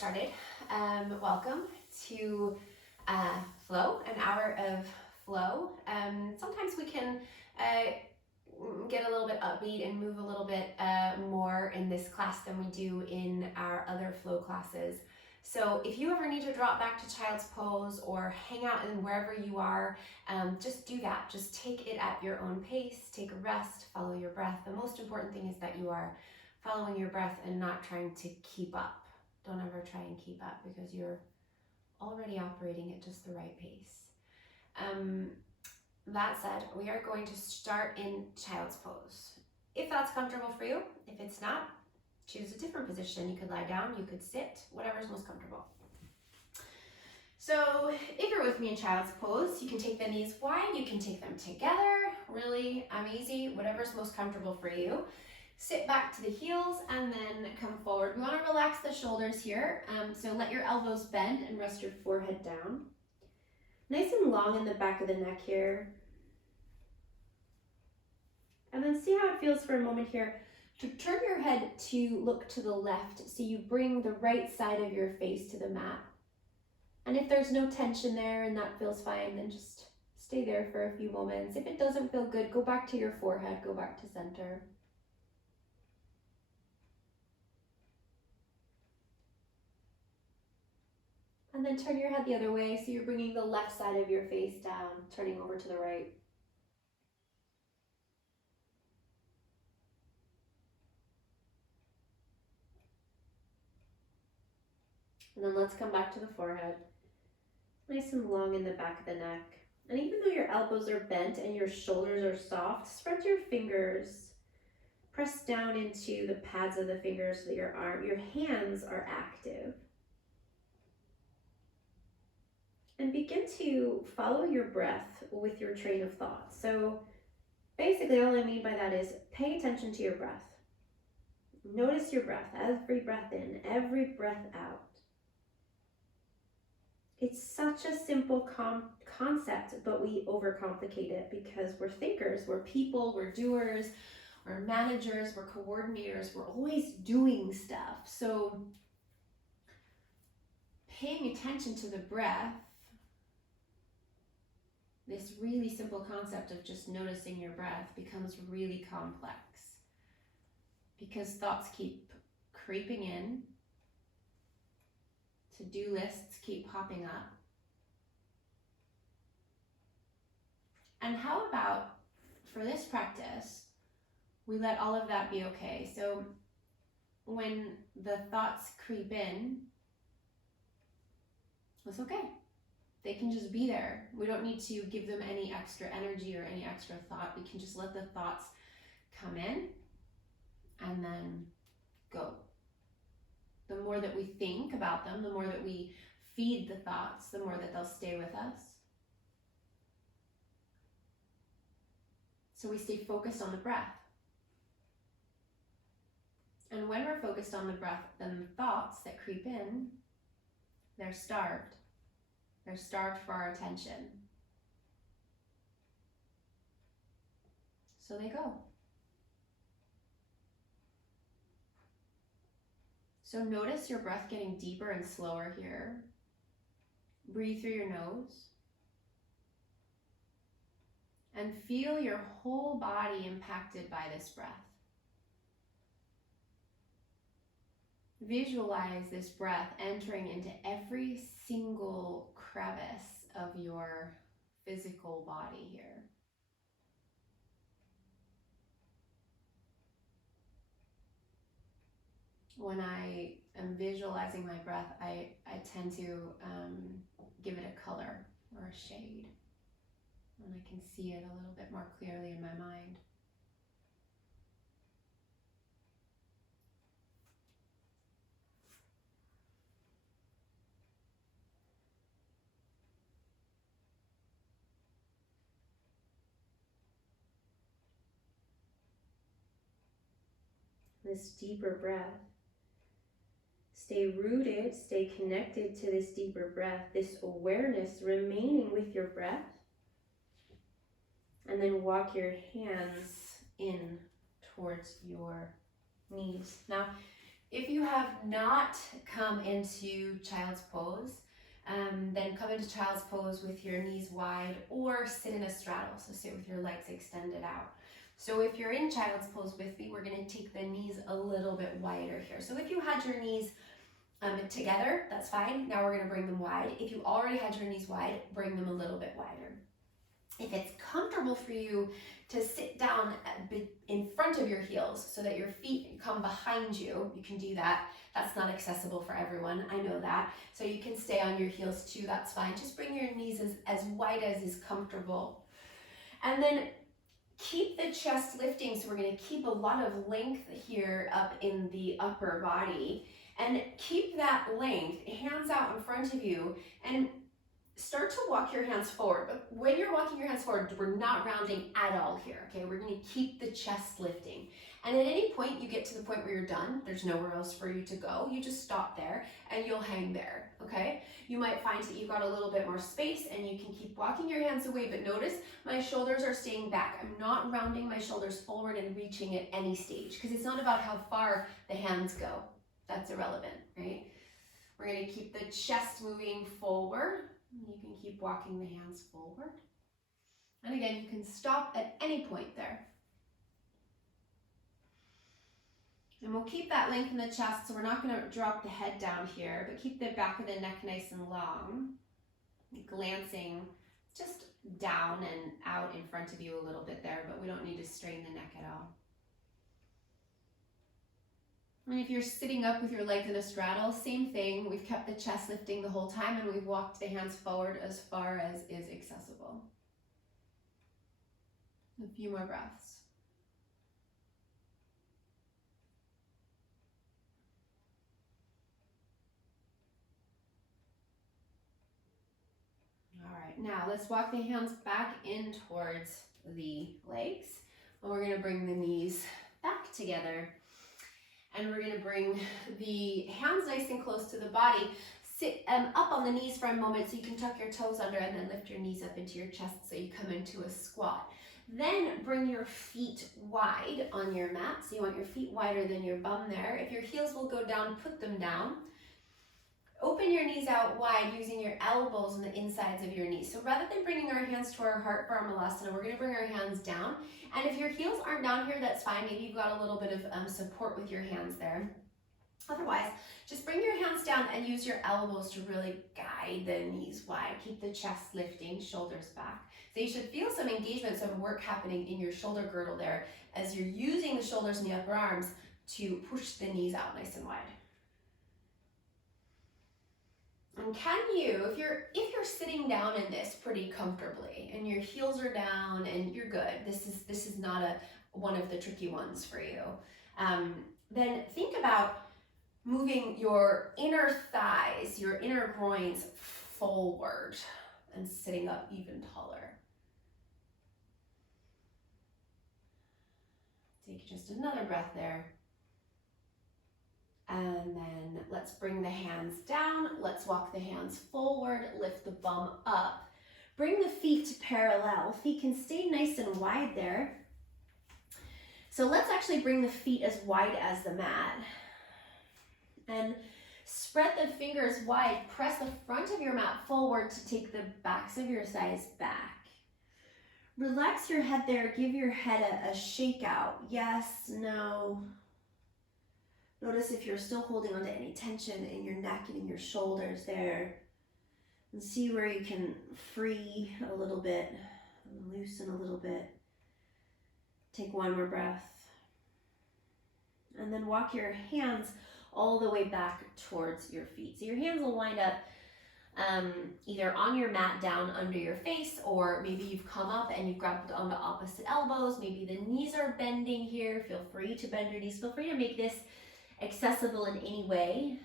started, welcome to Flow, an hour of flow. Sometimes we can get a little bit upbeat and move a little bit more in this class than we do in our other flow classes. So if you ever need to drop back to child's pose or hang out in wherever you are, just do that. Just take it at your own pace, take a rest, follow your breath. The most important thing is that you are following your breath and not trying to keep up. Don't ever try and keep up because you're already operating at just the right pace. That said, we are going to start in child's pose. If that's comfortable for you, if it's not, choose a different position. You could lie down, you could sit, whatever's most comfortable. So if you're with me in child's pose, you can take the knees wide, you can take them together, really easy, whatever's most comfortable for you. Sit back to the heels and then come forward. We want to relax the shoulders here, so let your elbows bend and rest your forehead down. Nice and long in the back of the neck here. And then see how it feels for a moment here to turn your head to look to the left, so you bring the right side of your face to the mat. And if there's no tension there and that feels fine, then just stay there for a few moments. If it doesn't feel good, go back to your forehead, go back to center. And then turn your head the other way, so you're bringing the left side of your face down, turning over to the right. And then let's come back to the forehead. Nice and long in the back of the neck. And even though your elbows are bent and your shoulders are soft, spread your fingers. Press down into the pads of the fingers so that your hands are active. And begin to follow your breath with your train of thought. So basically all I mean by that is pay attention to your breath. Notice your breath, every breath in, every breath out. It's such a simple concept, but we overcomplicate it because we're thinkers, we're people, we're doers, we're managers, we're coordinators, we're always doing stuff. So paying attention to the breath, this really simple concept of just noticing your breath becomes really complex because thoughts keep creeping in, to-do lists keep popping up. And how about, for this practice, we let all of that be okay. So when the thoughts creep in, it's okay. They can just be there. We don't need to give them any extra energy or any extra thought. We can just let the thoughts come in and then go. The more that we think about them, the more that we feed the thoughts, the more that they'll stay with us. So we stay focused on the breath. And when we're focused on the breath, then the thoughts that creep in, they're starved. They're starved for our attention. So they go. So notice your breath getting deeper and slower here. Breathe through your nose. And feel your whole body impacted by this breath. Visualize this breath entering into every single crevice of your physical body here. When I am visualizing my breath, I tend to give it a color or a shade, and I can see it a little bit more clearly in my mind. This deeper breath. Stay rooted, stay connected to this deeper breath, this awareness remaining with your breath. And then walk your hands in towards your knees. Now, If you have not come into child's pose, then come into child's pose with your knees wide or sit in a straddle, so sit with your legs extended out. So if you're in child's pose with me, we're going to take the knees a little bit wider here. So if you had your knees together, that's fine. Now we're going to bring them wide. If you already had your knees wide, bring them a little bit wider. If it's comfortable for you to sit down in front of your heels so that your feet come behind you, you can do that. That's not accessible for everyone, I know that. So you can stay on your heels too, that's fine. Just bring your knees as wide as is comfortable. And then keep the chest lifting, so we're going to keep a lot of length here up in the upper body. And keep that length, hands out in front of you, and start to walk your hands forward. But when you're walking your hands forward, we're not rounding at all here, okay? We're going to keep the chest lifting. And at any point you get to the point where you're done, there's nowhere else for you to go. You just stop there and you'll hang there, okay? You might find that you've got a little bit more space and you can keep walking your hands away, but notice my shoulders are staying back. I'm not rounding my shoulders forward and reaching at any stage, because it's not about how far the hands go. That's irrelevant, right? We're going to keep the chest moving forward. You can keep walking the hands forward. And again, you can stop at any point there. And we'll keep that length in the chest, so we're not going to drop the head down here, but keep the back of the neck nice and long, glancing just down and out in front of you a little bit there, but we don't need to strain the neck at all. And if you're sitting up with your legs in a straddle, same thing. We've kept the chest lifting the whole time and we've walked the hands forward as far as is accessible. A few more breaths. All right, now let's walk the hands back in towards the legs. And we're going to bring the knees back together. And we're going to bring the hands nice and close to the body. Sit up on the knees for a moment so you can tuck your toes under, and then lift your knees up into your chest so you come into a squat. Then bring your feet wide on your mat. So you want your feet wider than your bum there. If your heels will go down, put them down. Open your knees out wide using your elbows on the insides of your knees. So rather than bringing our hands to our heart for our Malasana, we're going to bring our hands down. And if your heels aren't down here, that's fine. Maybe you've got a little bit of support with your hands there. Otherwise, just bring your hands down and use your elbows to really guide the knees wide. Keep the chest lifting, shoulders back. So you should feel some engagement, some work happening in your shoulder girdle there as you're using the shoulders and the upper arms to push the knees out nice and wide. And can you, if you're sitting down in this pretty comfortably and your heels are down and you're good, this is not one of the tricky ones for you, then think about moving your inner thighs, your inner groins forward and sitting up even taller. Take just another breath there. And then let's bring the hands down. Let's walk the hands forward, lift the bum up. Bring the feet parallel. Feet can stay nice and wide there. So let's actually bring the feet as wide as the mat. And spread the fingers wide. Press the front of your mat forward to take the backs of your thighs back. Relax your head there. Give your head a shake out. Yes, no. Notice if you're still holding on to any tension in your neck and in your shoulders there. And see where you can free a little bit, and loosen a little bit. Take one more breath. And then walk your hands all the way back towards your feet. So your hands will wind up either on your mat down under your face, or maybe you've come up and you've grabbed onto opposite elbows. Maybe the knees are bending here. Feel free to bend your knees. Feel free to make this accessible in any way.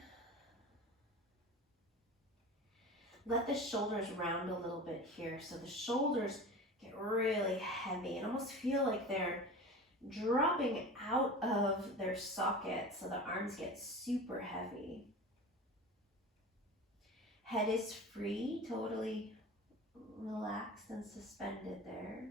Let the shoulders round a little bit here. So the shoulders get really heavy and almost feel like they're dropping out of their socket, so the arms get super heavy. Head is free, totally relaxed and suspended there.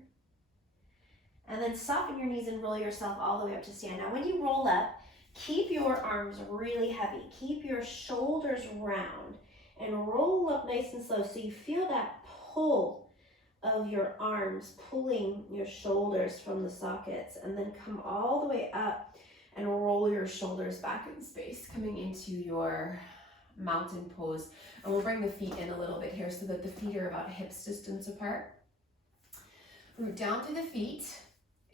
And then soften your knees and roll yourself all the way up to stand. Now when you roll up, Keep your arms really heavy. Keep your shoulders round and roll up nice and slow so you feel that pull of your arms pulling your shoulders from the sockets, and then come all the way up and roll your shoulders back in space, coming into your mountain pose. And we'll bring the feet in a little bit here so that the feet are about hips distance apart. Root down through the feet,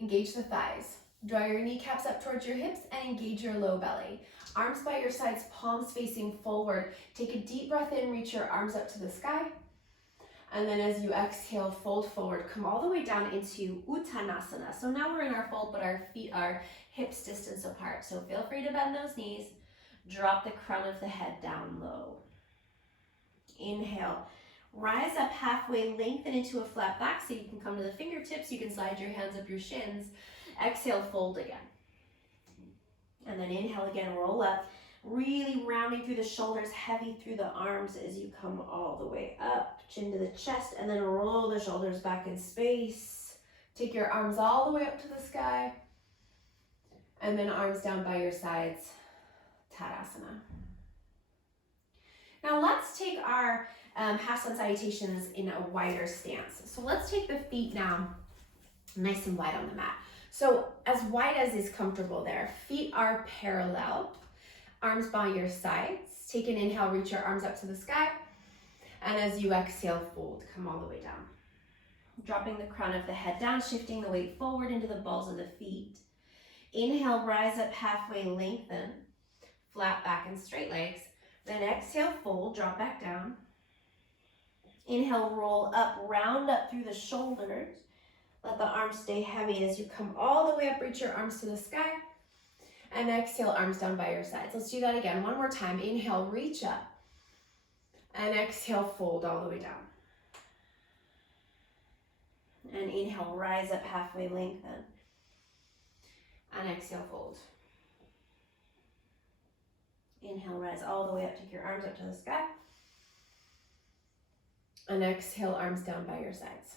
engage the thighs. Draw your kneecaps up towards your hips and engage your low belly. Arms by your sides, palms facing forward. Take a deep breath in, reach your arms up to the sky. And then as you exhale, fold forward, come all the way down into Uttanasana. So now we're in our fold, but our feet are hips distance apart. So feel free to bend those knees. Drop the crown of the head down low. Inhale. Rise up halfway, lengthen into a flat back so you can come to the fingertips. You can slide your hands up your shins. Exhale, fold again. And then inhale again, roll up. Really rounding through the shoulders, heavy through the arms as you come all the way up, chin to the chest, and then roll the shoulders back in space. Take your arms all the way up to the sky, and then arms down by your sides, Tadasana. Now let's take our half sun salutations in a wider stance. So let's take the feet now nice and wide on the mat. So as wide as is comfortable there. Feet are parallel. Arms by your sides. Take an inhale, reach your arms up to the sky. And as you exhale, fold, come all the way down. Dropping the crown of the head down, shifting the weight forward into the balls of the feet. Inhale, rise up halfway, lengthen. Flat back and straight legs. Then exhale, fold, drop back down. Inhale, roll up, round up through the shoulders. Let the arms stay heavy as you come all the way up, reach your arms to the sky. And exhale, arms down by your sides. Let's do that again. One more time. Inhale, reach up. And exhale, fold all the way down. And inhale, rise up halfway, lengthen. And exhale, fold. Inhale, rise all the way up. Take your arms up to the sky. And exhale, arms down by your sides.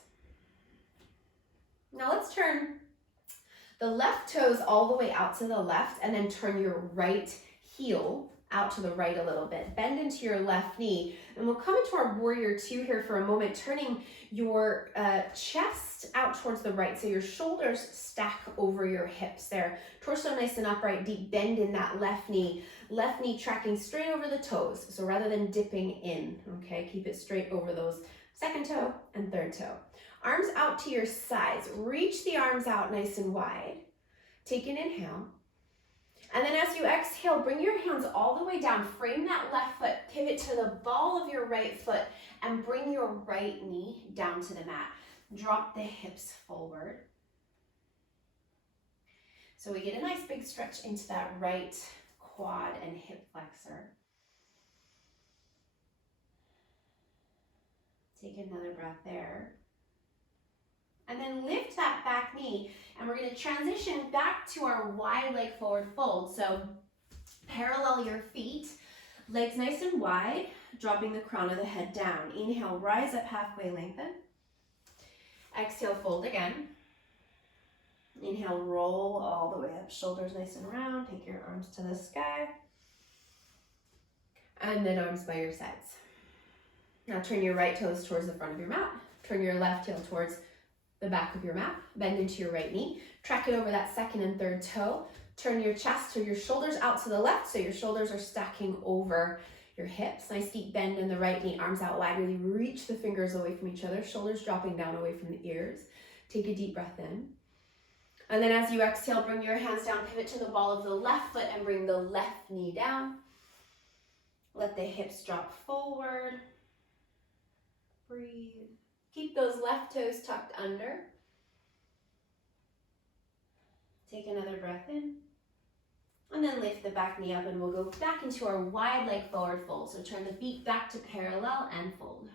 Now let's turn the left toes all the way out to the left, and then turn your right heel out to the right a little bit. Bend into your left knee, and we'll come into our warrior two here for a moment, turning your chest out towards the right, so your shoulders stack over your hips there. Torso nice and upright, deep bend in that left knee tracking straight over the toes. So rather than dipping in, okay, keep it straight over those second toe and third toe. Arms out to your sides. Reach the arms out nice and wide. Take an inhale. And then as you exhale, bring your hands all the way down. Frame that left foot. Pivot to the ball of your right foot and bring your right knee down to the mat. Drop the hips forward. So we get a nice big stretch into that right quad and hip flexor. Take another breath there. And then lift that back knee, and we're going to transition back to our wide leg forward fold. So parallel your feet, legs nice and wide, dropping the crown of the head down. Inhale, rise up halfway, lengthen. Exhale, fold again. Inhale, roll all the way up, shoulders nice and round. Take your arms to the sky. And then arms by your sides. Now turn your right toes towards the front of your mat. Turn your left heel towards the back of your mat. Bend into your right knee. Track it over that second and third toe. Turn your chest or your shoulders out to the left, so your shoulders are stacking over your hips. Nice deep bend in the right knee, arms out wide. Really reach the fingers away from each other. Shoulders dropping down away from the ears. Take a deep breath in. And then as you exhale, bring your hands down, pivot to the ball of the left foot and bring the left knee down. Let the hips drop forward. Breathe. Keep those left toes tucked under. Take another breath in. And then lift the back knee up, and we'll go back into our wide leg forward fold. So turn the feet back to parallel and fold.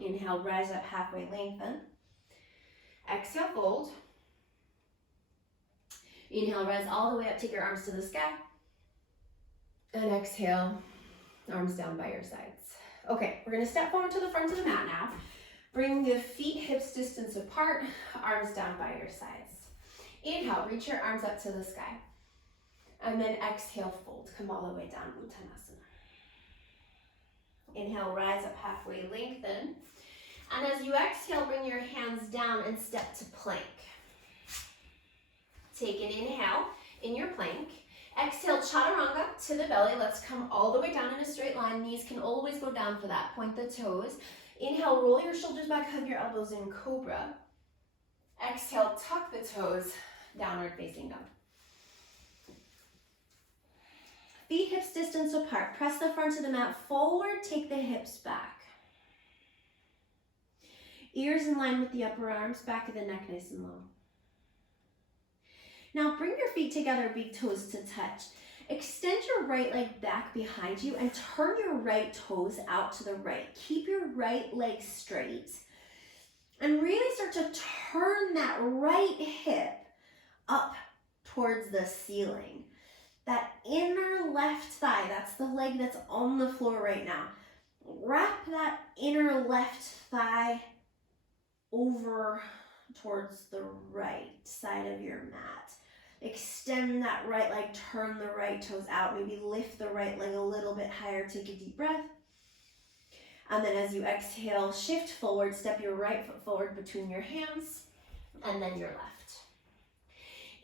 Inhale, rise up halfway, lengthen. Exhale, fold. Inhale, rise all the way up, take your arms to the sky. And exhale, arms down by your sides. Okay, we're gonna step forward to the front of the mat now. Bring the feet hips distance apart, arms down by your sides. Inhale, reach your arms up to the sky. And then exhale, fold. Come all the way down, Uttanasana. Inhale, rise up halfway, lengthen. And as you exhale, bring your hands down and step to plank. Take an inhale in your plank. Exhale, chaturanga to the belly. Let's come all the way down in a straight line. Knees can always go down for that. Point the toes. Inhale, roll your shoulders back, hug your elbows in cobra. Exhale, tuck the toes, downward facing dog. Feet hips distance apart. Press the front of the mat forward, take the hips back. Ears in line with the upper arms, back of the neck nice and long. Now bring your feet together, big toes to touch. Extend your right leg back behind you and turn your right toes out to the right. Keep your right leg straight and really start to turn that right hip up towards the ceiling. That inner left thigh, that's the leg that's on the floor right now. Wrap that inner left thigh over towards the right side of your mat. Extend that right leg, turn the right toes out, maybe lift the right leg a little bit higher, take a deep breath. And then as you exhale, shift forward, step your right foot forward between your hands, and then your left.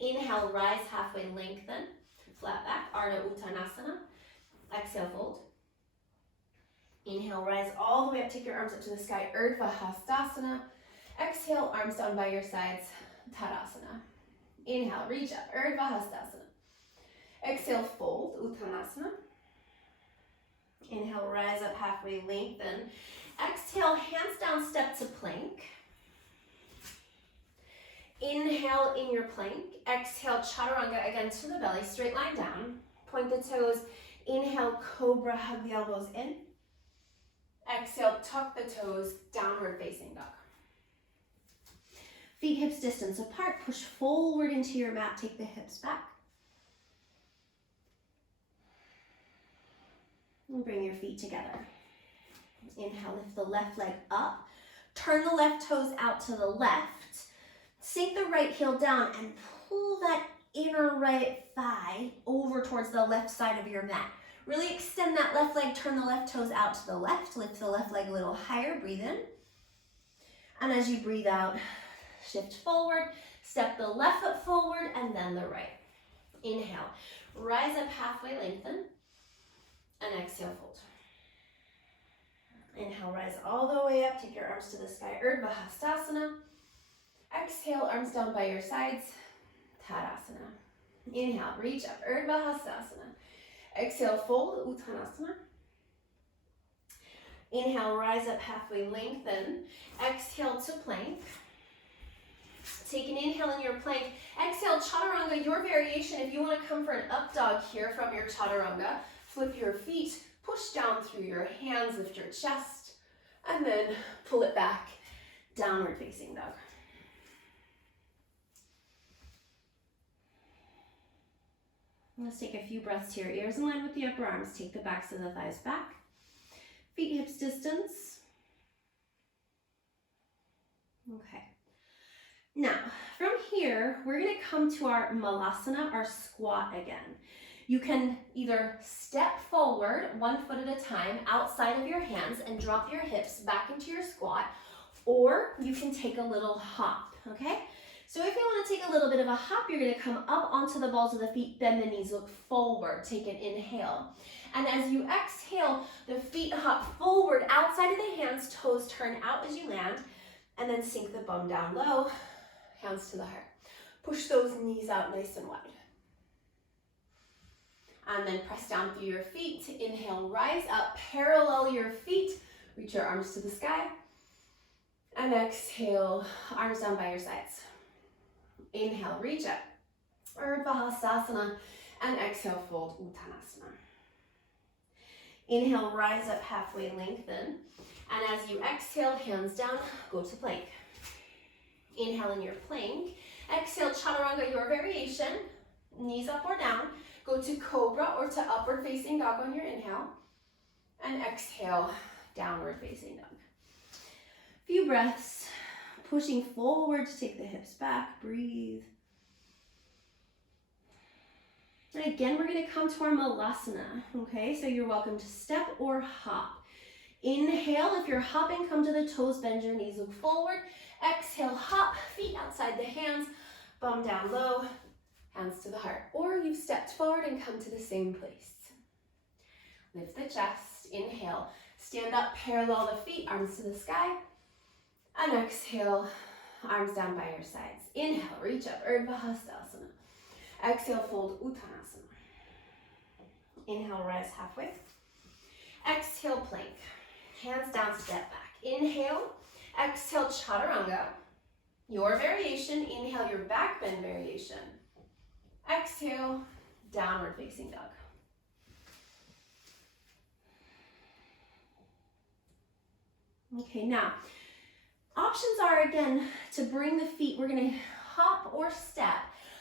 Inhale, rise halfway, lengthen, flat back, Ardha Uttanasana. Exhale, fold. Inhale, rise all the way up, take your arms up to the sky, Urdhva Hastasana. Exhale, arms down by your sides, Tadasana. Inhale, reach up, Urdhva Hastasana. Exhale, fold, Uttanasana. Inhale, rise up halfway, lengthen. Exhale, hands down, step to plank. Inhale in your plank. Exhale, chaturanga again to the belly, straight line down. Point the toes. Inhale, cobra, hug the elbows in. Exhale, tuck the toes, downward facing dog. Feet hips distance apart, push forward into your mat, take the hips back. And bring your feet together. Inhale, lift the left leg up. Turn the left toes out to the left. Sink the right heel down and pull that inner right thigh over towards the left side of your mat. Really extend that left leg, turn the left toes out to the left, lift the left leg a little higher, breathe in. And as you breathe out, shift forward, step the left foot forward and then the right. Inhale, rise up halfway, lengthen, and exhale, fold. Inhale, rise all the way up, take your arms to the sky, Urdhva Hastasana. Exhale, arms down by your sides, Tadasana. Inhale, reach up, Urdhva Hastasana. Exhale, fold, Uttanasana. Inhale, rise up halfway, lengthen. Exhale to plank. Take an inhale in your plank. Exhale, chaturanga, your variation. If you want to come for an up dog here from your chaturanga, flip your feet, push down through your hands, lift your chest, and then pull it back, downward facing dog. Let's take a few breaths here. Ears in line with the upper arms. Take the backs of the thighs back. Feet hips distance. Okay. Now, from here, we're going to come to our malasana, our squat again. You can either step forward 1 foot at a time outside of your hands and drop your hips back into your squat, or you can take a little hop, okay? So if you want to take a little bit of a hop, you're going to come up onto the balls of the feet, bend the knees, look forward, take an inhale. And as you exhale, the feet hop forward outside of the hands, toes turn out as you land, and then sink the bum down low, hands to the heart. Push those knees out nice and wide. And then press down through your feet. Inhale, rise up, parallel your feet, reach your arms to the sky. And exhale, arms down by your sides. Inhale, reach up, Urdhva Hastasana, and exhale, fold, Uttanasana. Inhale, rise up halfway, lengthen. And as you exhale, hands down, go to plank. Inhale in your plank. Exhale, chaturanga, your variation. Knees up or down. Go to cobra or to upward facing dog on your inhale. And exhale, downward facing dog. Few breaths. Pushing forward to take the hips back. Breathe. And again, we're gonna come to our Malasana, okay? So you're welcome to step or hop. Inhale, if you're hopping, come to the toes, bend your knees, look forward. Exhale, hop, feet outside the hands, bum down low, hands to the heart. Or you've stepped forward and come to the same place. Lift the chest, inhale, stand up, parallel the feet, arms to the sky. And exhale, arms down by your sides. Inhale, reach up, Urdhva Hastasana. Exhale, fold Uttanasana. Inhale, rise halfway. Exhale, plank. Hands down, step back. Inhale, exhale, Chaturanga. Your variation, inhale your back bend variation. Exhale, downward facing dog. Okay, now, options are again to bring the feet, we're gonna hop or step,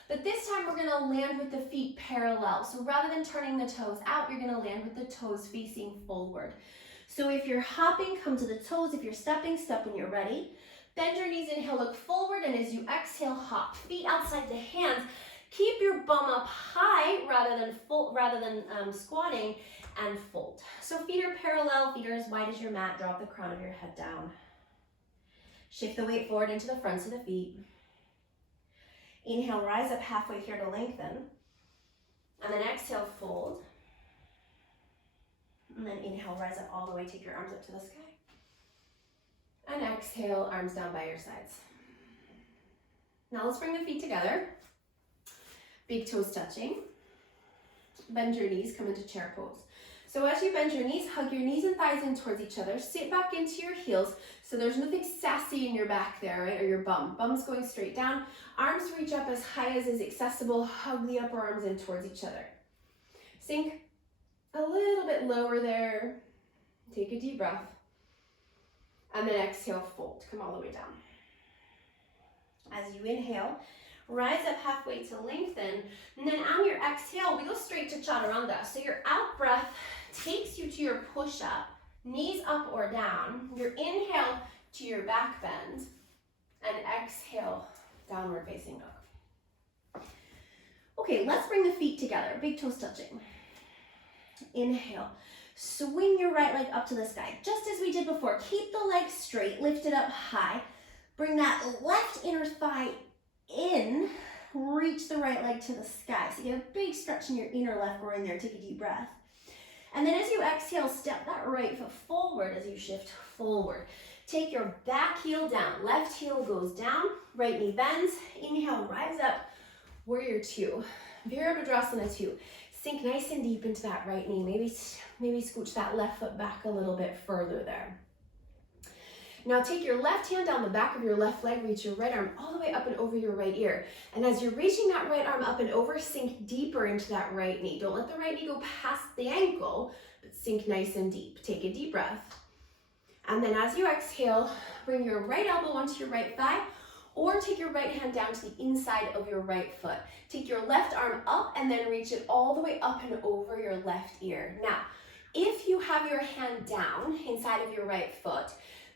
but this time we're gonna land with the feet parallel. So rather than turning the toes out, you're gonna land with the toes facing forward. So if you're hopping, come to the toes. If you're stepping, step when you're ready. Bend your knees, inhale, look forward, and as you exhale, hop. Feet outside the hands. Keep your bum up high rather than squatting, and fold. So feet are parallel, feet are as wide as your mat. Drop the crown of your head down. Shift the weight forward into the fronts of the feet. Inhale, rise up halfway here to lengthen. And then exhale, fold. And then inhale, rise up all the way, take your arms up to the sky. And exhale, arms down by your sides. Now let's bring the feet together. Big toes touching. Bend your knees, come into chair pose. So as you bend your knees, hug your knees and thighs in towards each other. Sit back into your heels. So there's nothing sassy in your back there, right? Or your bum. Bum's going straight down. Arms reach up as high as is accessible. Hug the upper arms in towards each other. Sink a little bit lower there. Take a deep breath. And then exhale, fold. Come all the way down. As you inhale, rise up halfway to lengthen. And then on your exhale, we go straight to Chaturanga. So your out breath takes you to your push-up, knees up or down. Your inhale to your back bend. And exhale, downward facing dog. Okay, let's bring the feet together. Big toes touching. Inhale. Swing your right leg up to the sky, just as we did before. Keep the leg straight, lift it up high. Bring that left inner thigh in, reach the right leg to the sky. So you get a big stretch in your inner left groin there. Take a deep breath. And then as you exhale, step that right foot forward as you shift forward. Take your back heel down. Left heel goes down, right knee bends. Inhale, rise up, warrior two. Virabhadrasana 2. Sink nice and deep into that right knee. Maybe scooch that left foot back a little bit further there. Now take your left hand down the back of your left leg, reach your right arm all the way up and over your right ear. And as you're reaching that right arm up and over, sink deeper into that right knee. Don't let the right knee go past the ankle, but sink nice and deep. Take a deep breath. And then as you exhale, bring your right elbow onto your right thigh, or take your right hand down to the inside of your right foot. Take your left arm up and then reach it all the way up and over your left ear. Now, if you have your hand down inside of your right foot,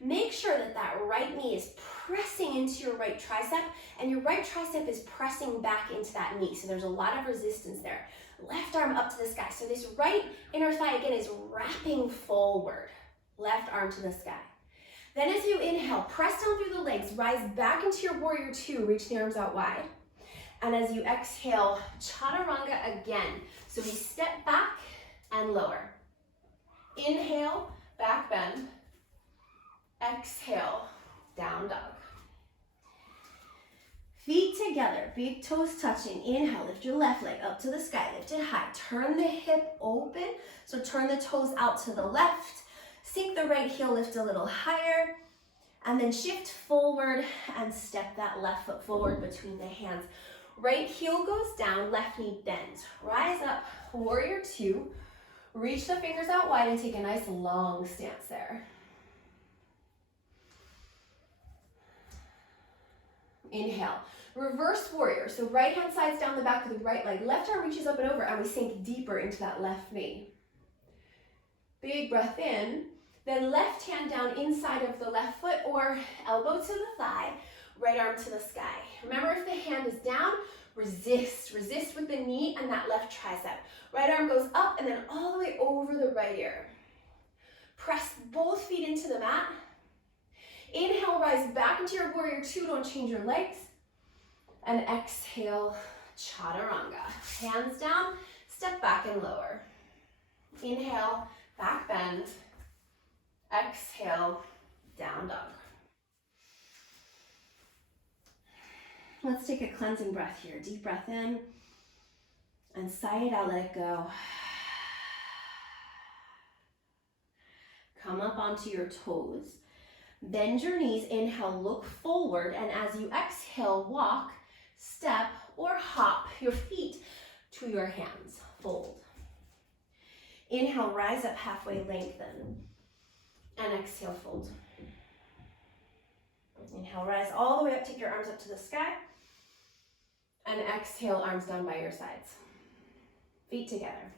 make sure that that right knee is pressing into your right tricep and your right tricep is pressing back into that knee. So there's a lot of resistance there. Left arm up to the sky. So this right inner thigh again is wrapping forward. Left arm to the sky. Then as you inhale, press down through the legs, rise back into your warrior two, reach the arms out wide. And as you exhale, Chaturanga again. So we step back and lower. Inhale, back bend. Exhale, down dog. Feet together, big toes touching. Inhale, lift your left leg up to the sky, lift it high. Turn the hip open, so turn the toes out to the left. Sink the right heel, lift a little higher, and then shift forward and step that left foot forward between the hands. Right heel goes down, left knee bends. Rise up, warrior two. Reach the fingers out wide and take a nice long stance there. Inhale, reverse warrior. So right hand side's down the back of the right leg. Left arm reaches up and over, and we sink deeper into that left knee. Big breath in. Then left hand down inside of the left foot or elbow to the thigh, right arm to the sky. Remember, if the hand is down, Resist with the knee and that left tricep. Right arm goes up and then all the way over the right ear. Press both feet into the mat. Inhale, rise back into your warrior two, don't change your legs. And exhale, chaturanga. Hands down, step back and lower. Inhale, back bend. Exhale, down dog. Let's take a cleansing breath here. Deep breath in and sigh it out, let it go. Come up onto your toes. Bend your knees, inhale, look forward, and as you exhale, walk, step, or hop your feet to your hands. Fold. Inhale, rise up halfway, lengthen. And exhale, fold. Inhale, rise all the way up, take your arms up to the sky. And exhale, arms down by your sides. Feet together.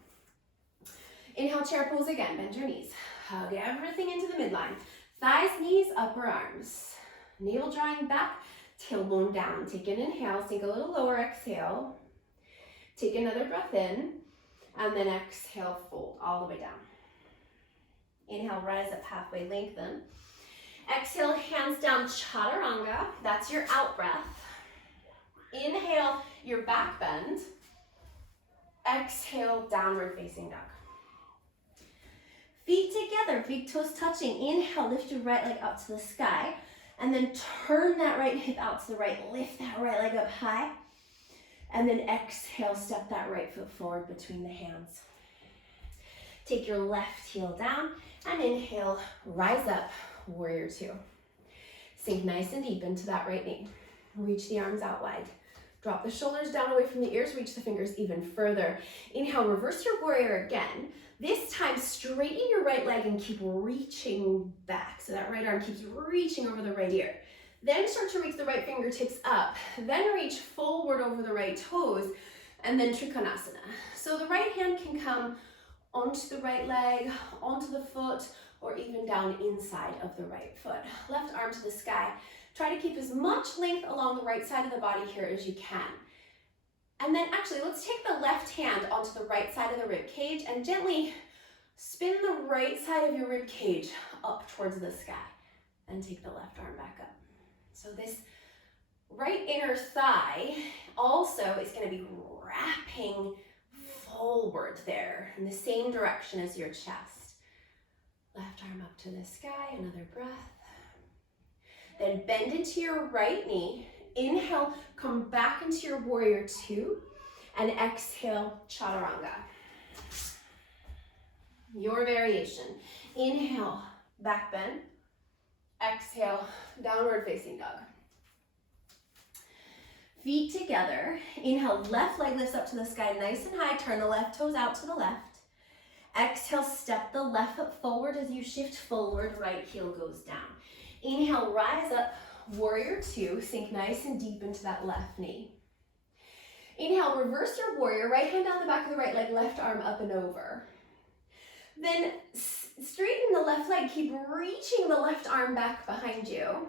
Inhale, chair pose again, bend your knees. Hug everything into the midline. Thighs, knees, upper arms. Navel drawing back, tailbone down. Take an inhale, sink a little lower, exhale. Take another breath in, and then exhale, fold all the way down. Inhale, rise up halfway, lengthen. Exhale, hands down, chaturanga. That's your out breath. Inhale, your back bend. Exhale, downward facing dog. Feet together, big toes touching. Inhale, lift your right leg up to the sky. And then turn that right hip out to the right. Lift that right leg up high. And then exhale, step that right foot forward between the hands. Take your left heel down and inhale, rise up, warrior two. Sink nice and deep into that right knee. Reach the arms out wide. Drop the shoulders down away from the ears, reach the fingers even further. Inhale, reverse your warrior again. This time, straighten your right leg and keep reaching back. So that right arm keeps reaching over the right ear. Then start to reach the right fingertips up. Then reach forward over the right toes. And then Trikonasana. So the right hand can come onto the right leg, onto the foot, or even down inside of the right foot. Left arm to the sky. Try to keep as much length along the right side of the body here as you can. And then actually, let's take the left hand onto the right side of the rib cage and gently spin the right side of your rib cage up towards the sky. And take the left arm back up. So this right inner thigh also is going to be wrapping forward there in the same direction as your chest. Left arm up to the sky, another breath. Then bend into your right knee. Inhale, come back into your warrior two. And exhale, chaturanga. Your variation. Inhale, back bend. Exhale, downward facing dog. Feet together. Inhale, left leg lifts up to the sky nice and high. Turn the left toes out to the left. Exhale, step the left foot forward as you shift forward. Right heel goes down. Inhale, rise up, warrior two. Sink nice and deep into that left knee. Inhale, reverse your warrior. Right hand down the back of the right leg, left arm up and over. Then straighten the left leg. Keep reaching the left arm back behind you.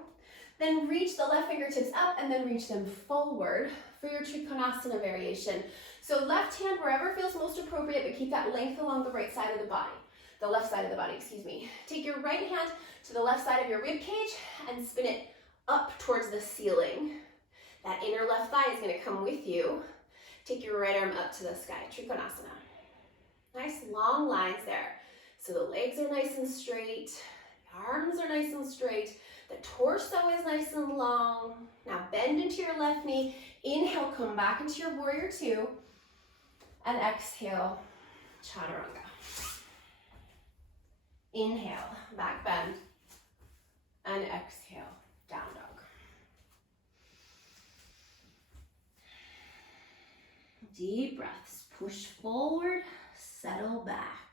Then reach the left fingertips up and then reach them forward for your Trikonasana variation. So left hand wherever feels most appropriate, but keep that length along the right side of the body. The left side of the body, excuse me. Take your right hand to the left side of your rib cage and spin it up towards the ceiling. That inner left thigh is going to come with you. Take your right arm up to the sky, Trikonasana. Nice long lines there. So the legs are nice and straight, the arms are nice and straight, the torso is nice and long. Now bend into your left knee. Inhale, come back into your warrior two. And exhale, chaturanga. Inhale, back bend. And exhale, down dog. Deep breaths. Push forward, settle back.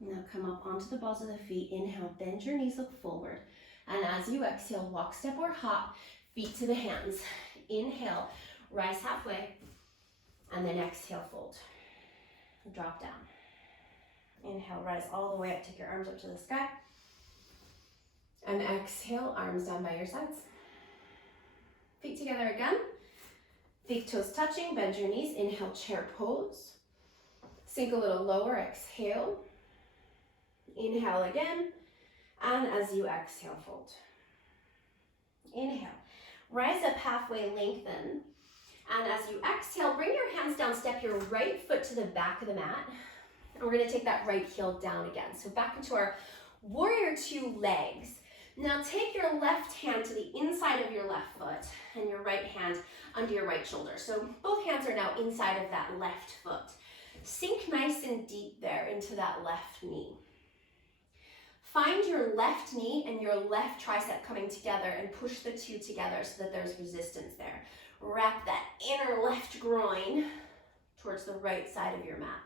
Now come up onto the balls of the feet. Inhale, bend your knees, look forward. And as you exhale, walk, step, or hop, feet to the hands. Inhale, rise halfway. And then exhale, fold. Drop down. Inhale, rise all the way up, take your arms up to the sky. And exhale, arms down by your sides. Feet together again. Big toes touching, bend your knees. Inhale, chair pose. Sink a little lower, exhale. Inhale again. And as you exhale, fold. Inhale, rise up halfway, lengthen. And as you exhale, bring your hands down, step your right foot to the back of the mat. And we're gonna take that right heel down again. So back into our warrior two legs. Now take your left hand to the inside of your left foot and your right hand under your right shoulder. So both hands are now inside of that left foot. Sink nice and deep there into that left knee. Find your left knee and your left tricep coming together and push the two together so that there's resistance there. Wrap that inner left groin towards the right side of your mat.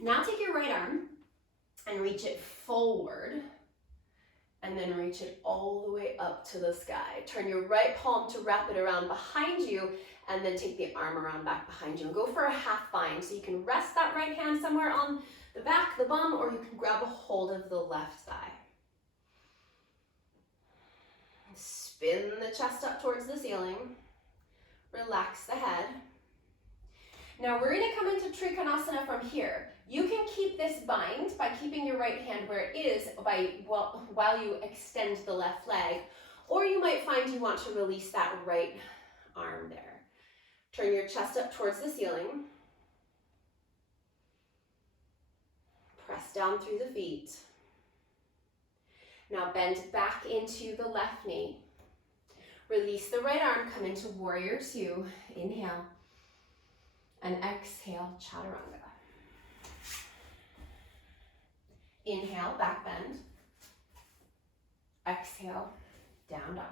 Now take your right arm and reach it forward and then reach it all the way up to the sky. Turn your right palm to wrap it around behind you and then take the arm around back behind you and go for a half bind. So you can rest that right hand somewhere on the back, the bum, or you can grab a hold of the left thigh. Spin the chest up towards the ceiling. Relax the head. Now we're gonna come into Trikonasana from here. You can keep this bind by keeping your right hand where it is while you extend the left leg, or you might find you want to release that right arm there. Turn your chest up towards the ceiling. Press down through the feet. Now bend back into the left knee. Release the right arm, come into warrior two. Inhale. And exhale, chaturanga. Inhale, back bend. Exhale, down dog.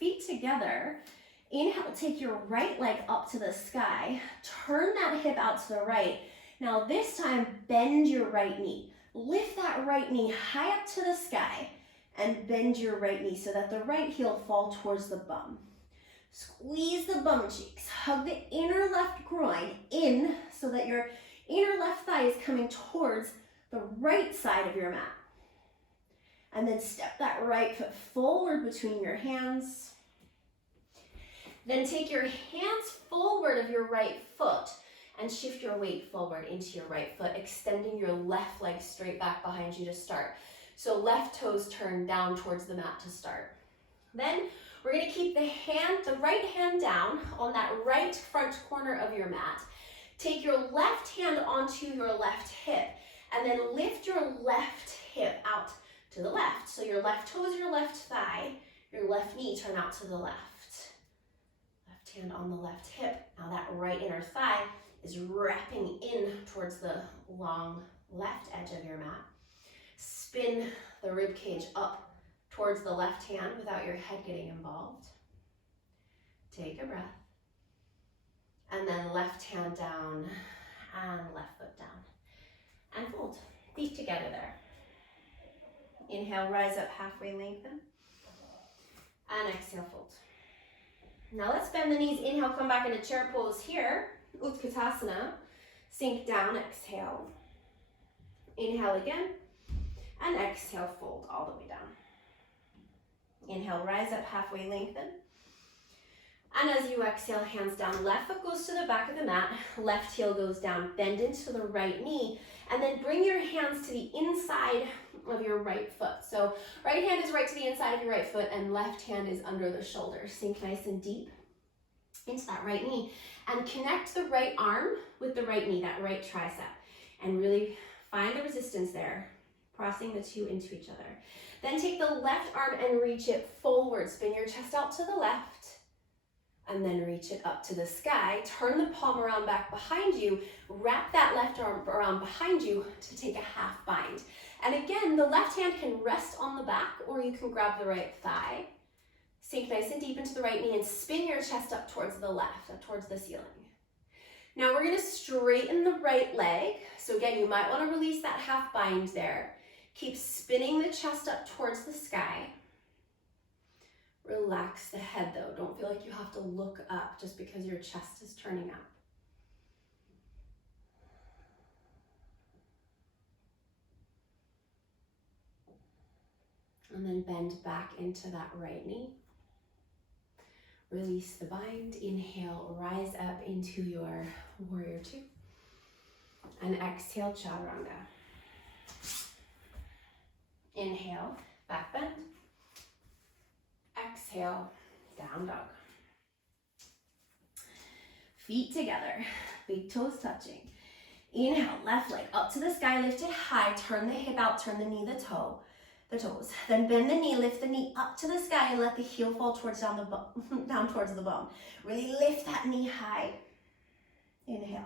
Feet together. Inhale, take your right leg up to the sky. Turn that hip out to the right. Now this time, bend your right knee. Lift that right knee high up to the sky and bend your right knee so that the right heel falls towards the bum. Squeeze the bum cheeks. Hug the inner left groin in so that your inner left thigh is coming towards the right side of your mat. And then step that right foot forward between your hands. Then take your hands forward of your right foot and shift your weight forward into your right foot, extending your left leg straight back behind you to start. So left toes turn down towards the mat to start. Then we're gonna keep the right hand down on that right front corner of your mat. Take your left hand onto your left hip and then lift your left hip out to the left. So your left toe is your left thigh, your left knee turn out to the left. Left hand on the left hip. Now that right inner thigh is wrapping in towards the long left edge of your mat. Spin the rib cage up towards the left hand without your head getting involved. Take a breath. And then left hand down and left foot down. And fold. Feet together there. Inhale, rise up halfway, lengthen. And exhale, fold. Now let's bend the knees. Inhale, come back into chair pose here. Utkatasana. Sink down, exhale. Inhale again. And exhale, fold all the way down. Inhale, rise up halfway, lengthen. And as you exhale, hands down, left foot goes to the back of the mat, left heel goes down, bend into the right knee, and then bring your hands to the inside of your right foot. So right hand is right to the inside of your right foot and left hand is under the shoulder. Sink nice and deep into that right knee and connect the right arm with the right knee, that right tricep, and really find the resistance there, crossing the two into each other. Then take the left arm and reach it forward. Spin your chest out to the left and then reach it up to the sky. Turn the palm around back behind you. Wrap that left arm around behind you to take a half bind. And again, the left hand can rest on the back or you can grab the right thigh. Sink nice and deep into the right knee and spin your chest up towards the left, up towards the ceiling. Now we're gonna straighten the right leg. So again, you might wanna release that half bind there. Keep spinning the chest up towards the sky. Relax the head though. Don't feel like you have to look up just because your chest is turning up. And then bend back into that right knee. Release the bind. Inhale, rise up into your warrior two. And exhale, chaturanga. Inhale, back bend. Exhale, down dog. Feet together, big toes touching. Inhale, left leg up to the sky, lift it high, turn the hip out, turn the knee, the toes. Then bend the knee, lift the knee up to the sky and let the heel fall towards down towards the bum. Really lift that knee high. Inhale.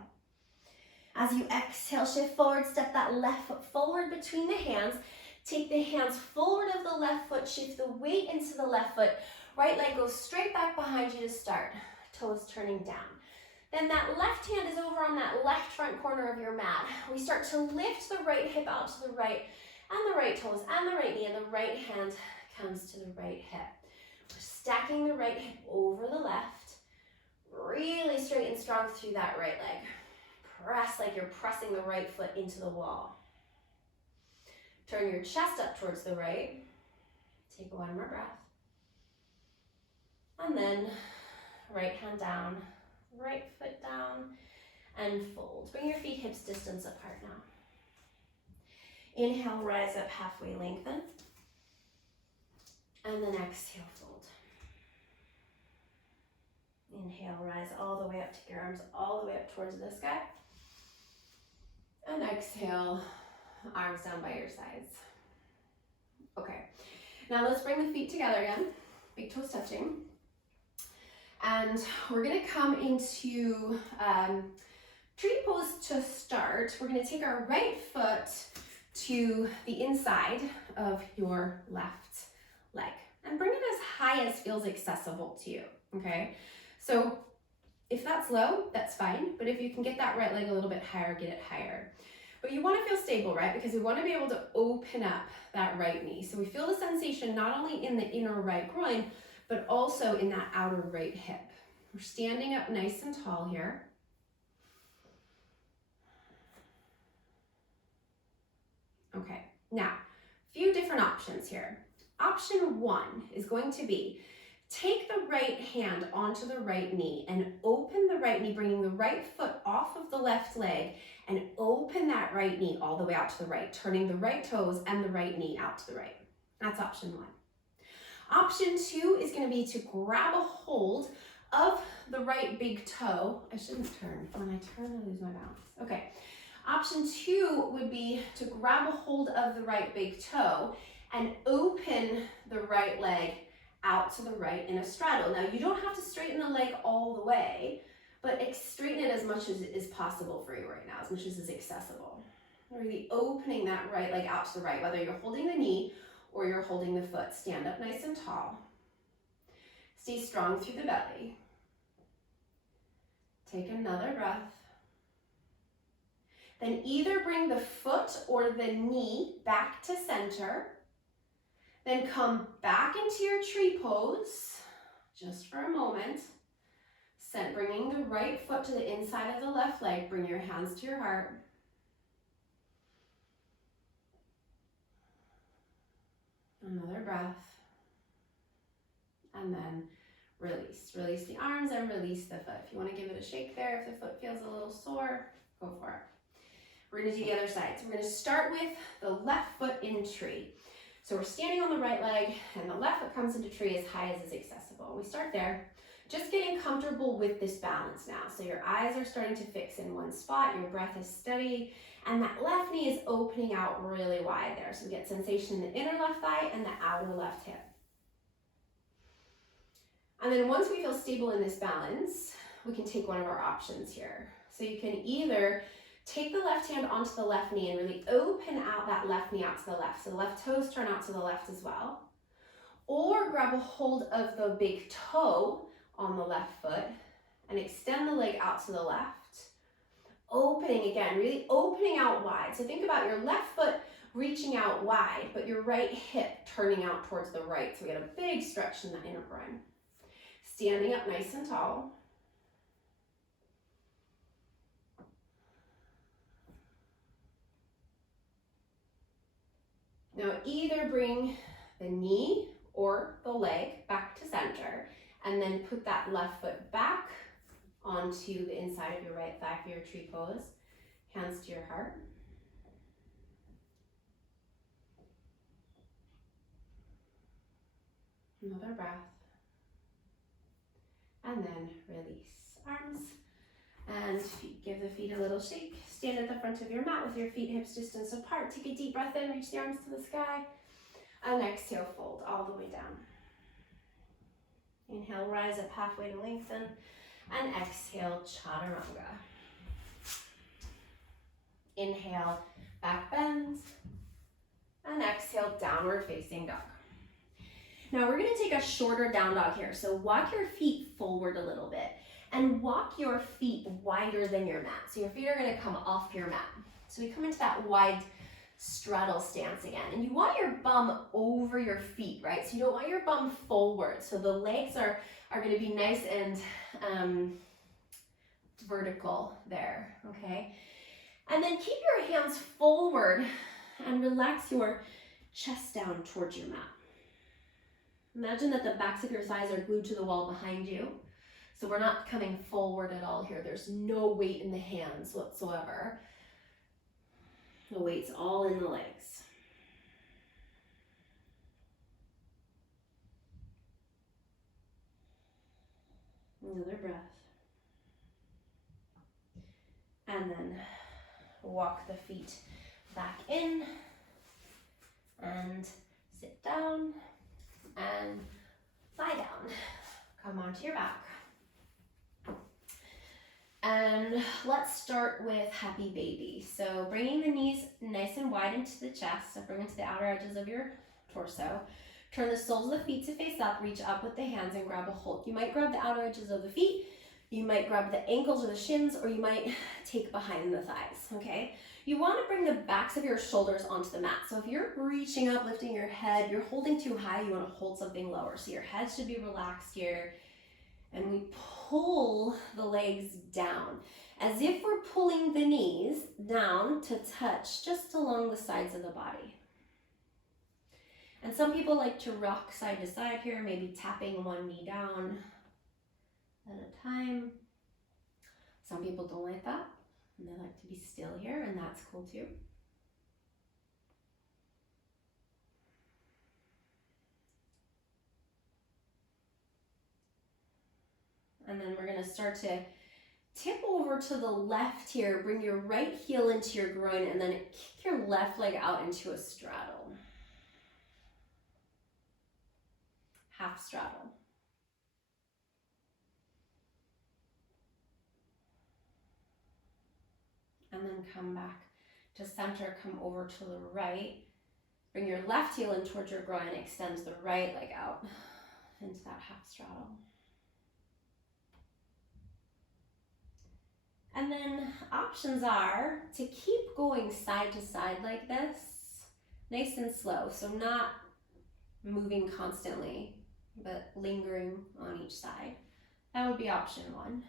As you exhale, shift forward, step that left foot forward between the hands. Take the hands forward of the left foot, shift the weight into the left foot. Right leg goes straight back behind you to start. Toes turning down. Then that left hand is over on that left front corner of your mat. We start to lift the right hip out to the right, and the right toes, and the right knee, and the right hand comes to the right hip. We're stacking the right hip over the left. Really straight and strong through that right leg. Press like you're pressing the right foot into the wall. Turn your chest up towards the right. Take one more breath. And then right hand down, right foot down, and fold. Bring your feet hips distance apart now. Inhale, rise up, halfway lengthen. And then exhale, fold. Inhale, rise all the way up, take your arms all the way up towards the sky. And exhale, arms down by your sides. Okay, now let's bring the feet together again, big toes touching. And we're gonna come into tree pose to start. We're gonna take our right foot to the inside of your left leg and bring it as high as feels accessible to you, okay? So if that's low, that's fine, but if you can get that right leg a little bit higher, get it higher. But you wanna feel stable, right? Because we wanna be able to open up that right knee. So we feel the sensation not only in the inner right groin, but also in that outer right hip. We're standing up nice and tall here. Okay, now, a few different options here. Option one is going to be, take the right hand onto the right knee and open the right knee, bringing the right foot off of the left leg and open that right knee all the way out to the right, turning the right toes and the right knee out to the right. That's option one. Option two is going to be to grab a hold of the right big toe. I shouldn't turn. When I turn, I lose my balance. Okay. Option two would be to grab a hold of the right big toe and open the right leg out to the right in a straddle. Now, you don't have to straighten the leg all the way, but straighten it as much as is possible for you right now, as much as is accessible. Really opening that right leg out to the right, whether you're holding the knee or you're holding the foot. Stand up nice and tall. Stay strong through the belly. Take another breath. Then either bring the foot or the knee back to center. Then come back into your tree pose, just for a moment. Bringing the right foot to the inside of the left leg. Bring your hands to your heart. Another breath. And then release. Release the arms and release the foot. If you want to give it a shake there, if the foot feels a little sore, go for it. We're going to do the other side. So we're going to start with the left foot in tree. So we're standing on the right leg and the left foot comes into tree as high as is accessible. We start there, just getting comfortable with this balance now. So your eyes are starting to fix in one spot, your breath is steady, and that left knee is opening out really wide there. So we get sensation in the inner left thigh and the outer left hip. And then once we feel stable in this balance, we can take one of our options here. So you can either take the left hand onto the left knee and really open out that left knee out to the left. So the left toes turn out to the left as well. Or grab a hold of the big toe on the left foot and extend the leg out to the left. Opening again, really opening out wide. So think about your left foot reaching out wide, but your right hip turning out towards the right. So we get a big stretch in the inner groin. Standing up nice and tall. Now either bring the knee or the leg back to center, and then put that left foot back onto the inside of your right thigh for your tree pose. Hands to your heart. Another breath. And then release. Arms and feet. Give the feet a little shake. Stand at the front of your mat with your feet hips distance apart. Take a deep breath in, reach the arms to the sky. And exhale, fold all the way down. Inhale, rise up halfway to lengthen. And exhale, chaturanga. Inhale, back bend. And exhale, downward facing dog. Now we're gonna take a shorter down dog here. So walk your feet forward a little bit and walk your feet wider than your mat. So your feet are gonna come off your mat. So we come into that wide straddle stance again. And you want your bum over your feet, right? So you don't want your bum forward. So the legs are gonna be nice and vertical there, okay? And then keep your hands forward and relax your chest down towards your mat. Imagine that the backs of your thighs are glued to the wall behind you. So we're not coming forward at all here. There's no weight in the hands whatsoever. The weight's all in the legs. Another breath. And then walk the feet back in and sit down. And lie down. Come onto your back. And let's start with happy baby. So bringing the knees nice and wide into the chest, so bring it to the outer edges of your torso. Turn the soles of the feet to face up, reach up with the hands and grab a hold. You might grab the outer edges of the feet, you might grab the ankles or the shins, or you might take behind the thighs, okay? You want to bring the backs of your shoulders onto the mat. So if you're reaching up, lifting your head, you're holding too high, you want to hold something lower. So your head should be relaxed here. And we pull the legs down as if we're pulling the knees down to touch just along the sides of the body. And some people like to rock side to side here, maybe tapping one knee down at a time. Some people don't like that. And they like to be still here, and that's cool too. And then we're gonna start to tip over to the left here. Bring your right heel into your groin and then kick your left leg out into a straddle. Half straddle. And then come back to center, come over to the right. Bring your left heel in towards your groin, extend the right leg out into that half straddle. And then options are to keep going side to side like this, nice and slow. So not moving constantly, but lingering on each side. That would be option one.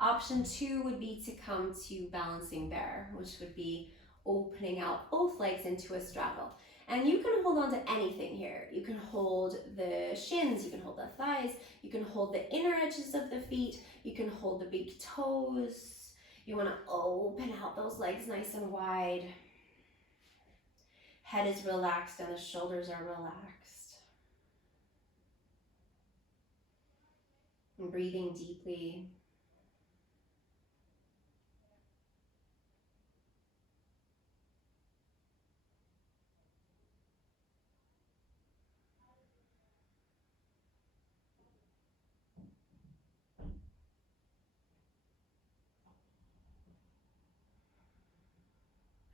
Option two would be to come to balancing bear, which would be opening out both legs into a straddle. And you can hold on to anything here. You can hold the shins, you can hold the thighs, you can hold the inner edges of the feet, you can hold the big toes. You want to open out those legs nice and wide. Head is relaxed and the shoulders are relaxed. And breathing deeply.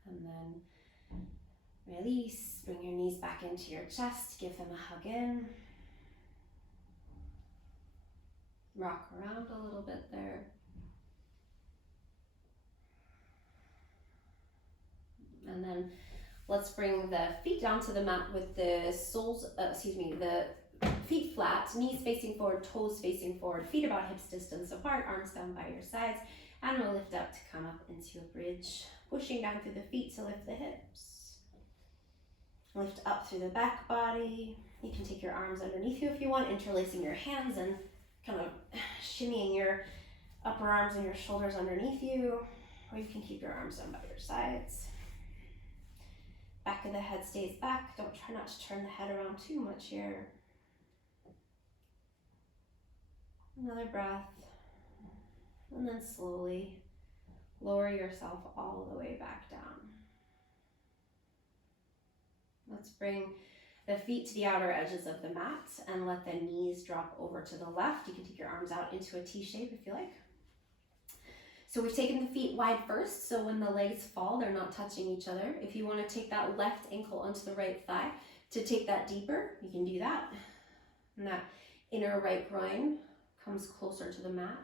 And then release, bring your knees back into your chest, give them a hug in. Rock around a little bit there. And then let's bring the feet down to the mat with the the feet flat, knees facing forward, toes facing forward, feet about hips distance apart, arms down by your sides, and we'll lift up to come up into a bridge, pushing down through the feet to lift the hips. Lift up through the back body. You can take your arms underneath you if you want, interlacing your hands and kind of shimmying your upper arms and your shoulders underneath you, or you can keep your arms down by your sides. Back of the head stays back. Don't try not to turn the head around too much here. Another breath. And then slowly lower yourself all the way back down. Let's bring the feet to the outer edges of the mat and let the knees drop over to the left. You can take your arms out into a T shape if you like. So we've taken the feet wide first, so when the legs fall, they're not touching each other. If you want to take that left ankle onto the right thigh to take that deeper, you can do that. And that inner right groin comes closer to the mat.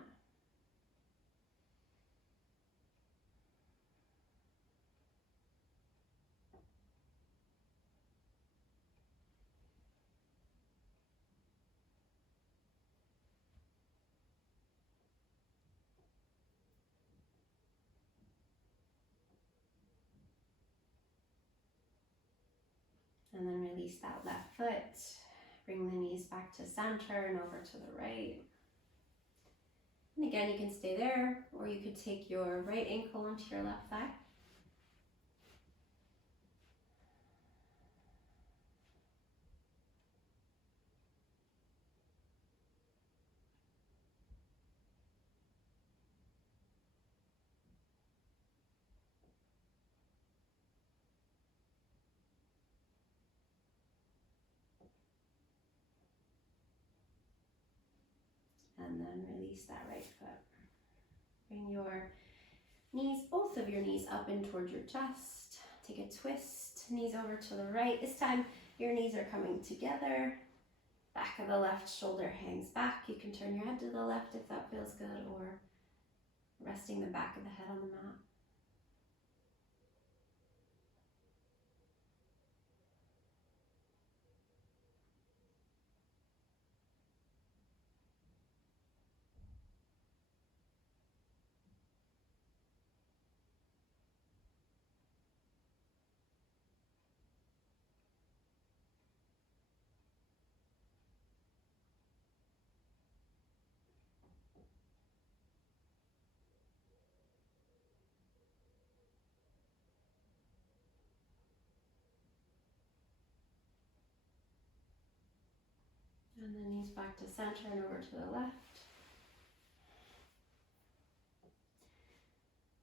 And then release that left foot. Bring the knees back to center and over to the right. And again, you can stay there, or you could take your right ankle onto your left thigh. And then release that right foot. Bring your knees, both of your knees up in towards your chest. Take a twist, knees over to the right. This time your knees are coming together. Back of the left shoulder hangs back. You can turn your head to the left if that feels good, or resting the back of the head on the mat. And the knees back to center and over to the left.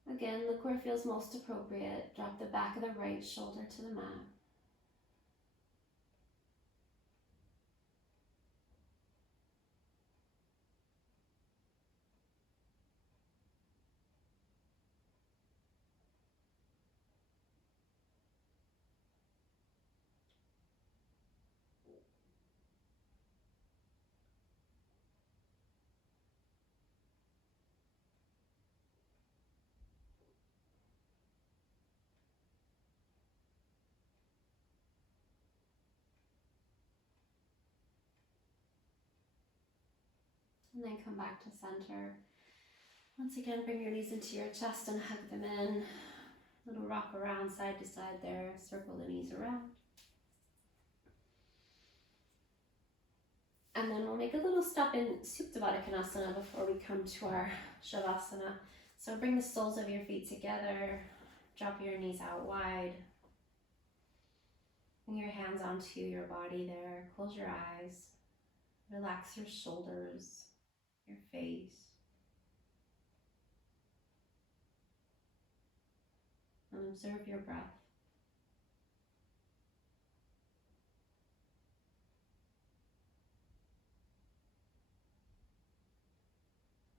Again, look where feels most appropriate. Drop the back of the right shoulder to the mat. And then come back to center. Once again, bring your knees into your chest and hug them in. Little rock around side to side there. Circle the knees around. And then we'll make a little stop in Supta Baddha Konasana before we come to our Shavasana. So bring the soles of your feet together. Drop your knees out wide. Bring your hands onto your body there. Close your eyes. Relax your shoulders, your face. And observe your breath.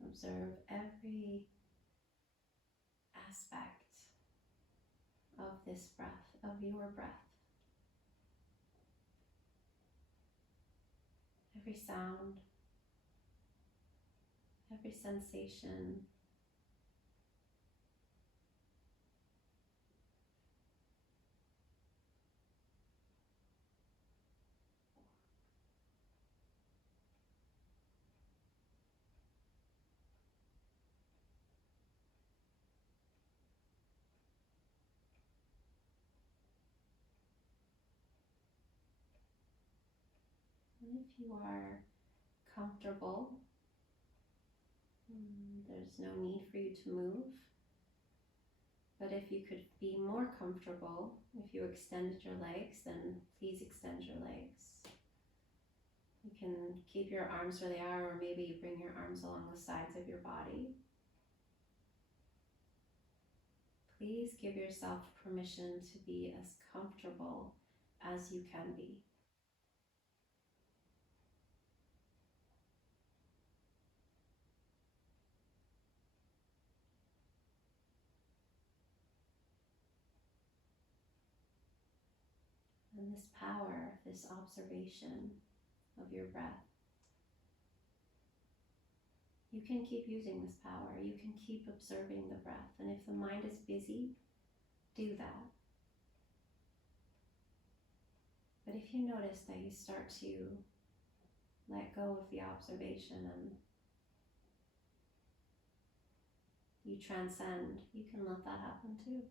Observe every aspect of this breath, of your breath. Every sound, every sensation. And if you are comfortable, there's no need for you to move. But if you could be more comfortable, if you extended your legs, then please extend your legs. You can keep your arms where they are, or maybe you bring your arms along the sides of your body. Please give yourself permission to be as comfortable as you can be. And this power, this observation of your breath, you can keep using this power. You can keep observing the breath. And if the mind is busy, do that. But if you notice that you start to let go of the observation and you transcend, you can let that happen too.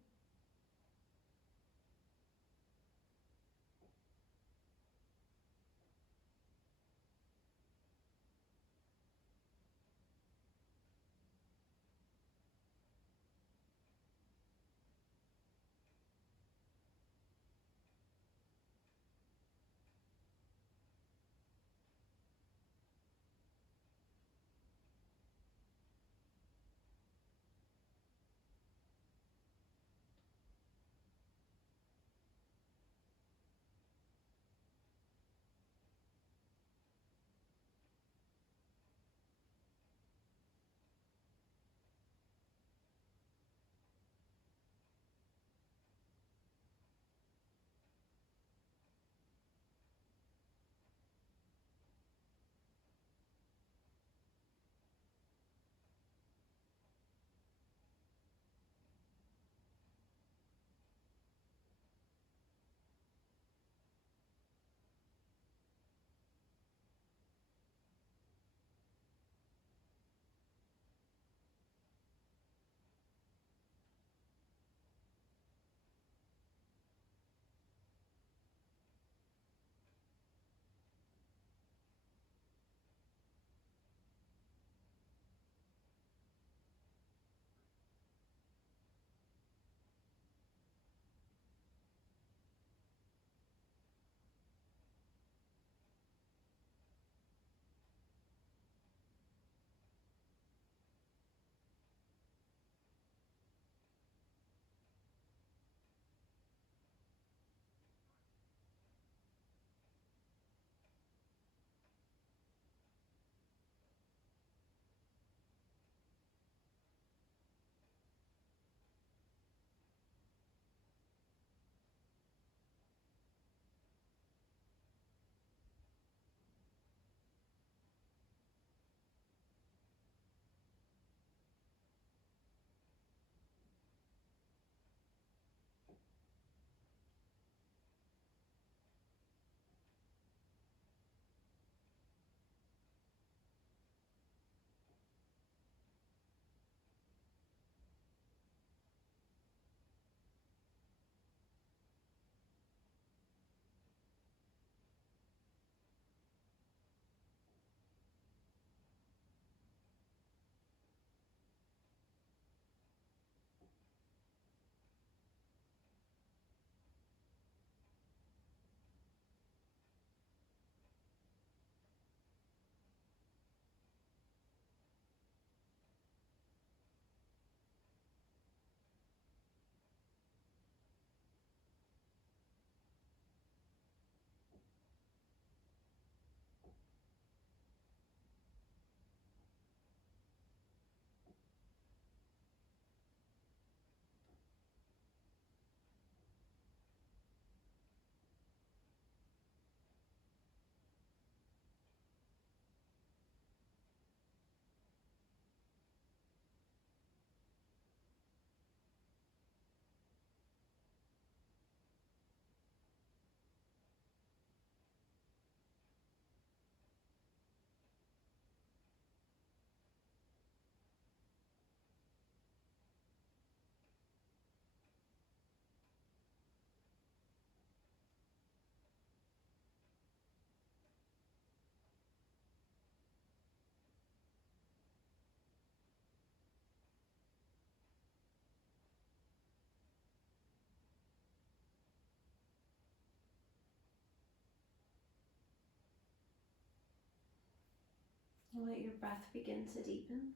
Let your breath begin to deepen.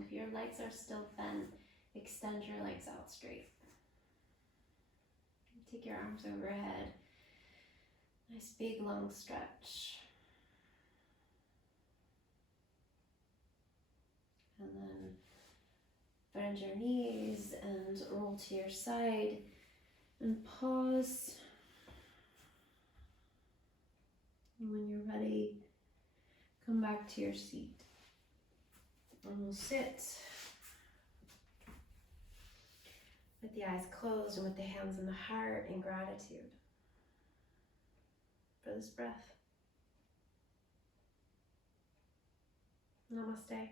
If your legs are still bent, extend your legs out straight. Take your arms overhead. Nice big long stretch. And then bend your knees and roll to your side and pause. And when you're ready, come back to your seat. And we'll sit with the eyes closed and with the hands in the heart in gratitude for this breath. Namaste.